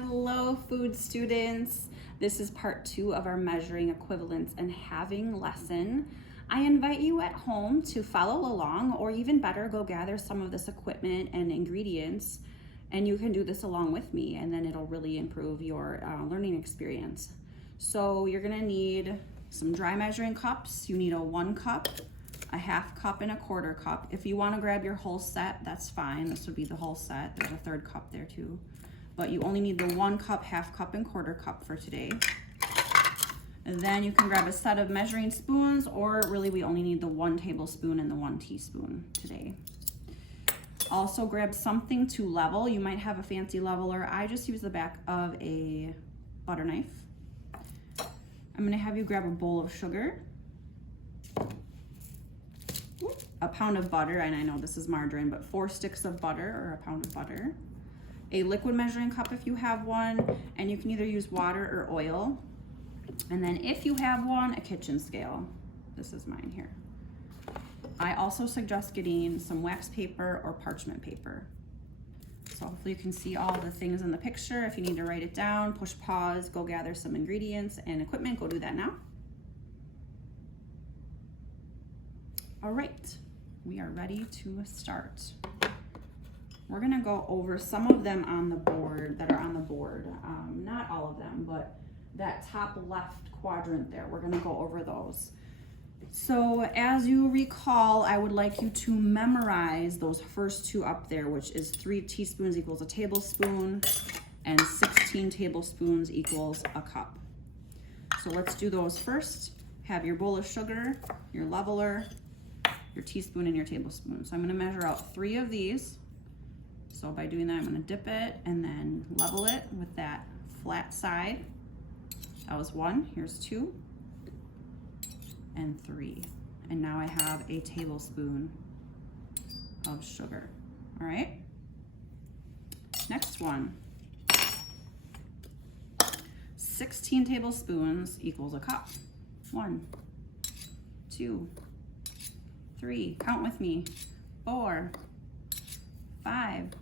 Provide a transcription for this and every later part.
Hello, food students. This is part 2 of our measuring equivalents and halving lesson. I invite you at home to follow along, or even better, go gather some of this equipment and ingredients, and you can do this along with me, and then it'll really improve your learning experience. So you're gonna need some dry measuring cups. You need a 1 cup, a 1/2 cup, and a 1/4 cup. If you wanna grab your whole set, that's fine. This would be the whole set. There's a 1/3 cup there too. But you only need the 1 cup, 1/2 cup, and 1/4 cup for today. And then you can grab a set of measuring spoons, or really we only need the 1 tablespoon and the 1 teaspoon today. Also grab something to level. You might have a fancy leveler. I just use the back of a butter knife. I'm gonna have you grab a bowl of sugar, a pound of butter, and I know this is margarine, but 4 sticks of butter or a pound of butter, a liquid measuring cup if you have one, and you can either use water or oil. And then if you have one, a kitchen scale. This is mine here. I also suggest getting some wax paper or parchment paper. So hopefully you can see all the things in the picture. If you need to write it down, push pause, go gather some ingredients and equipment, go do that now. All right, we are ready to start. We're gonna go over some of them on the board that are on the board. Not all of them, but that top left quadrant there, we're gonna go over those. So as you recall, I would like you to memorize those first 2 up there, which is 3 teaspoons equals a tablespoon and 16 tablespoons equals a cup. So let's do those first. Have your bowl of sugar, your leveler, your teaspoon, and your tablespoon. So I'm gonna measure out 3 of these. So by doing that, I'm gonna dip it and then level it with that flat side. That was 1, here's 2, and 3. And now I have a tablespoon of sugar. All right, next one. 16 tablespoons equals a cup. 1, 2, 3, count with me, 4, 5,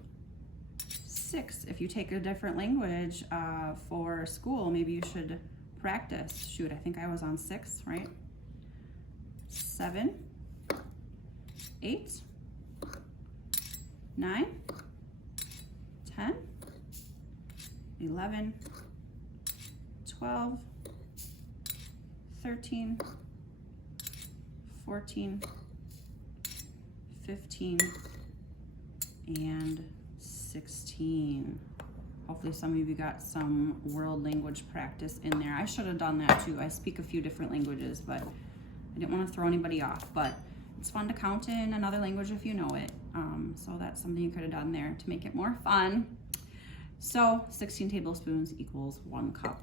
6. If you take a different language for school, maybe you should practice. Shoot, I think I was on 6, right? 7, 8, 9, 10, 11, 12, 13, 14, 15, and 16. Hopefully some of you got some world language practice in there. I should have done that too. I speak a few different languages, but I didn't want to throw anybody off. But it's fun to count in another language if you know it. So that's something you could have done there to make it more fun. So 16 tablespoons equals 1 cup.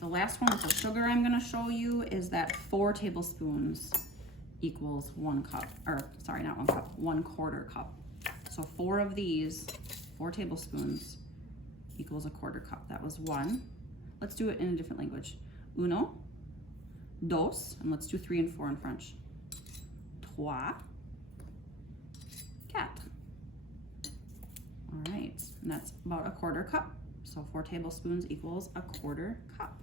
The last one with the sugar I'm going to show you is that 4 tablespoons equals 1 cup, or sorry, not 1 cup, 1/4 cup. So 4 of these, 4 tablespoons equals a 1/4 cup. That was 1. Let's do it in a different language. 1, 2, and let's do 3 and 4 in French. 3, 4. All right, and that's about a 1/4 cup. So 4 tablespoons equals a 1/4 cup.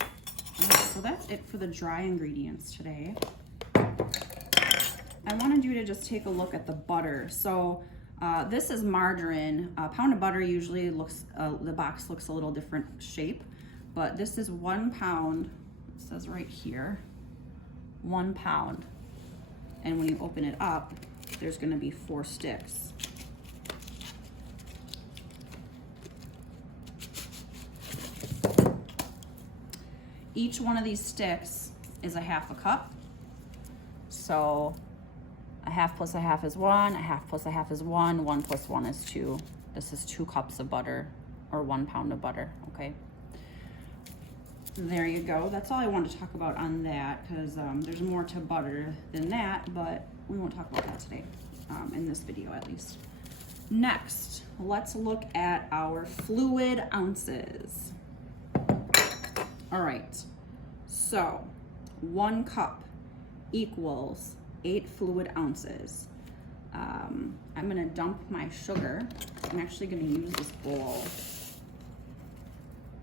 All right, so that's it for the dry ingredients today. I wanted you to just take a look at the butter. So this is margarine. A pound of butter usually looks, the box looks a little different shape, but this is 1 pound. It says right here, 1 pound. And when you open it up, there's gonna be 4 sticks. Each one of these sticks is a 1/2 cup. So a 1/2 plus a 1/2 is 1, a 1/2 plus a 1/2 is 1, 1 plus 1 is 2. This is 2 cups of butter, or 1 pound of butter, okay? There you go. That's all I wanted to talk about on that, because there's more to butter than that, but we won't talk about that today, in this video at least. Next, let's look at our fluid ounces. All right, so 1 cup equals 8 fluid ounces. I'm gonna dump my sugar I'm actually going to use this bowl.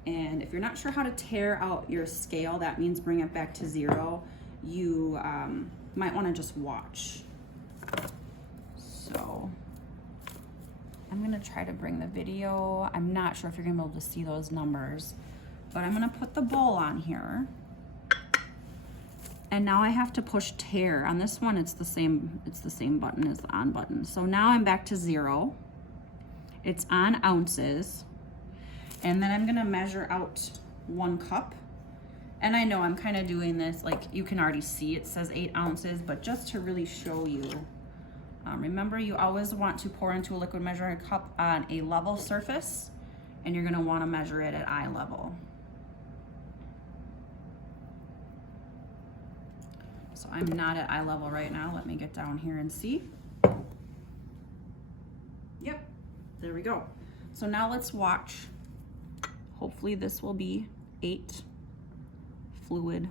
And if you're not sure how to tear out your scale, that means bring it back to 0. You might want to just watch. So I'm going to try to bring the video. I'm not sure if you're going to be able to see those numbers, but I'm going to put the bowl on here. And now I have to push tear. On this one, it's the same button as the on button. So now I'm back to 0. It's on ounces. And then I'm gonna measure out 1 cup. And I know I'm kind of doing this, like you can already see it says 8 ounces, but just to really show you. Remember, you always want to pour into a liquid measuring cup on a level surface, and you're gonna wanna measure it at eye level. So I'm not at eye level right now. Let me get down here and see. Yep, there we go. So now let's watch. Hopefully this will be 8 fluid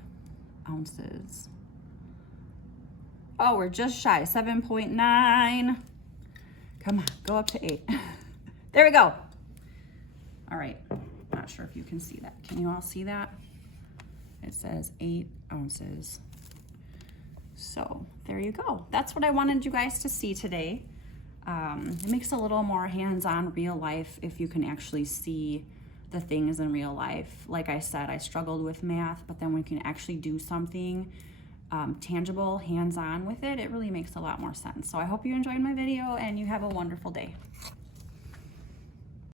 ounces. Oh, we're just shy, 7.9. Come on, go up to 8. There we go. All right, not sure if you can see that. Can you all see that? It says 8 ounces. So there you go. That's what I wanted you guys to see today. It makes a little more hands-on, real life if you can actually see the things in real life. Like I said, I struggled with math, but then when you can actually do something tangible, hands-on with it, it really makes a lot more sense. So I hope you enjoyed my video and you have a wonderful day.